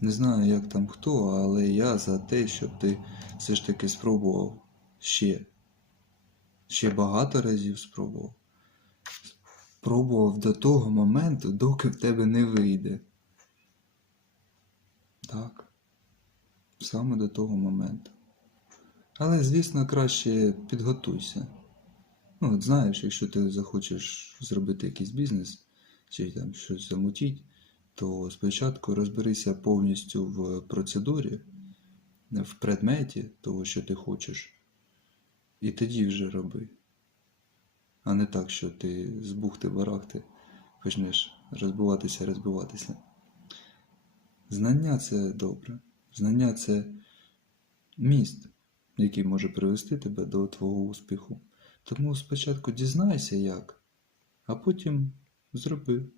Не знаю, як там хто, але я за те, щоб ти все ж таки спробував ще. Ще багато разів спробував. Спробував до того моменту, доки в тебе не вийде. Так. Саме до того моменту. Але, звісно, краще підготуйся. Ну, от знаєш, якщо ти захочеш зробити якийсь бізнес чи там щось замутіть, то спочатку розберися повністю в процедурі, в предметі того, що ти хочеш, і тоді вже роби. А не так, що ти з бухти-барахти почнеш розбиватися, розбиватися. Знання це добре. Знання це міст, який може привести тебе до твого успіху. Тому спочатку дізнайся як, а потім зроби.